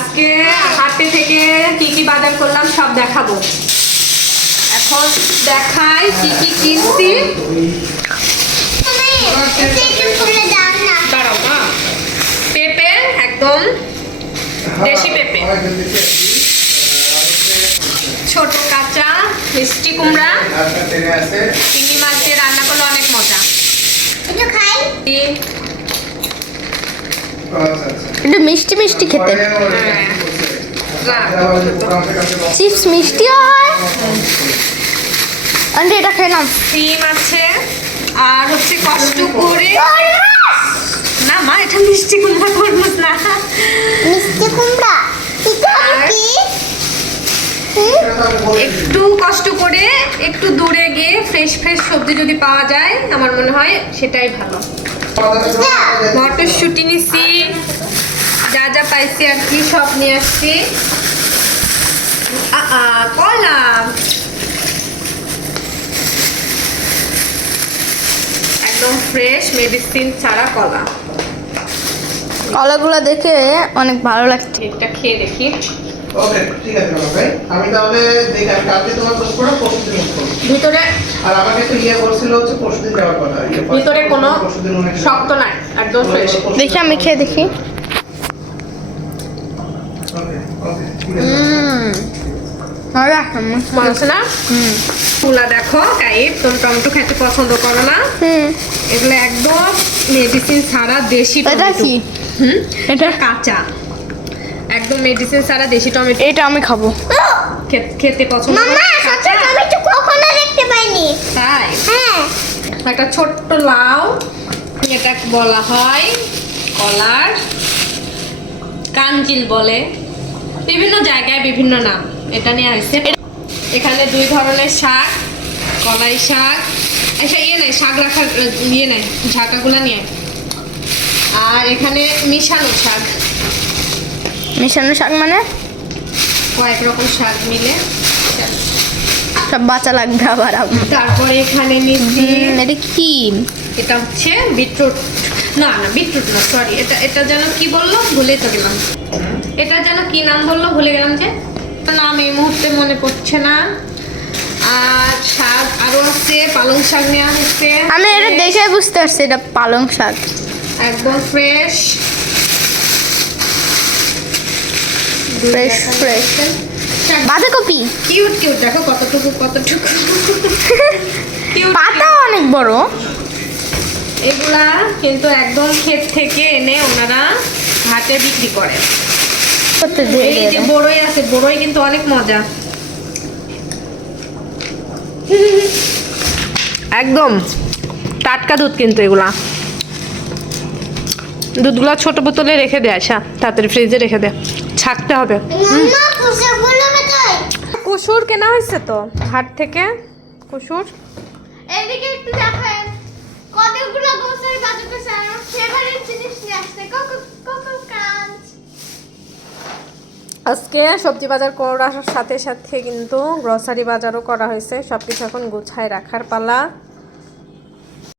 আজকে হাটে থেকে কি কি বাজার করলাম সব দেখাবো। এখন দেখাই কি কি কিনছি। দাঁড়াও মা। পেঁপে একদম দেশি পেঁপে, ছোট কাঁচা মিষ্টি কুমড়া, চিংড়ি মাছ দিয়ে রান্না করলে অনেক মজা। একটু মিষ্টি মিষ্টি খেতে, চিপস মিষ্টি হয়। আন্টি এটা খেয়ে নাও। ডিম আছে আর হচ্ছে কষ্ট করে না মা, এটা মিষ্টি কুমড়া তরমুজ না, মিষ্টি কুমড়া। একটু কষ্ট করে একটু দূরে গিয়ে ফ্রেশ ফ্রেশ সবজি যদি পাওয়া যায় আমার মনে হয় সেটাই ভালো। মটরশুঁটি নিছি, যা যা পাইছি আর কি সব নিয়ে আসছি। কলা একদম ফ্রেশ, মেডিসিন ছাড়া কলা। কলাগুলো দেখে অনেক ভালো লাগছে। এটা খেয়ে দেখি। ওকে ঠিক আছে ভাই, আমি তাহলে দেখি আমি কালকে তোমার পোস্ট করে পরশুদিন পোস্ট করব। ভিতরে আর আমাকে তো বলছিল হচ্ছে পরশুদিন যাওয়ার কথা। ভিতরে কোনো পরশুদিন অনেক শক্ত নাই, একদম ফ্রেশ। দেখি আমি খেয়ে দেখি। ওকে ওকে ঠিক আছে। ভালো লাগছে। মনে হচ্ছে না? তুলা দেখো টাইপ, তুমি টমেটো খেতে পছন্দ করো না, এগুলো একদম মেডিসিন ছাড়া দেশি এটা টমেটো। কি? এটা কাঁচা, একদম মেডিসিন ছাড়া দেশি টমেটো। এটা আমি খাবো। খেতে পছন্দ করো? কাঁচা? কখনো দেখতে পাইনি। তাই হ্যাঁ, একটা ছোট্ট লাউ, এটা বলা হয় কলার কাঞ্জিল বলে, বিভিন্ন জায়গায় বিভিন্ন নাম এটা নিয়ে আসছে। এখানে দুই ধরনের শাক, কলাই শাক, আচ্ছা নাই শাক রাখার নাই, ঝাঁকাগুলো নিয়ে। আর এখানে মিশানো শাক, মিশানো শাক মানে কয়েক রকম শাক মিলে। সব বাঁচা লাগবে আবার। তারপরে এখানে নিচ্ছি এটা কি? এটা হচ্ছে বিটরুট, না না বিটরুট না, সরি, এটা যেন কি বললো ভুলে তো গেলাম। এটা যেন কি নাম বললো ভুলে গেলাম, যে নাম এই মুহূর্তে মনে পড়ছে না। আর শাক আরো আছে, পালং শাক নেওয়া হচ্ছে। আমি এটা দেখে বুঝতে পারছি এটা পালং শাক। একদম ফ্রেশ ফ্রেশ ফ্রেশ। বাঁধাকপি কিউট কিউট, দেখো কতটুকু কতটুকু Cute, পাতা cute। অনেক বড়। এগুলা কিন্তু একদম ক্ষেত থেকে এনে ওনারা হাটে বিক্রি করে। করতে দিয়ে এই যে বড়ই আছে, বড়ই কিন্তু অনেক মজা, একদম টাটকা দুধ কিন্তু এগুলা। দুধগুলা ছোট বোতলে রেখে দে, আচ্ছা তাড়াতাড়ি ফ্রিজে রেখে দে, ছাকতে হবে। কুসুর কেনা হয়েছে তো হাট থেকে, কুসুর। এদিকে একটু দেখেন কতগুলো গ্রোসারি বাজার করছে। আমার ফেভারিট জিনিস নিয়ে আসছে, কোকো কোকো ক্রাঞ্চ। আজকে সবজি বাজার করার সাথে সাথে কিন্তু গ্রসারি বাজারও করা হয়েছে। সবকিছু এখন গুছায় রাখার পালা।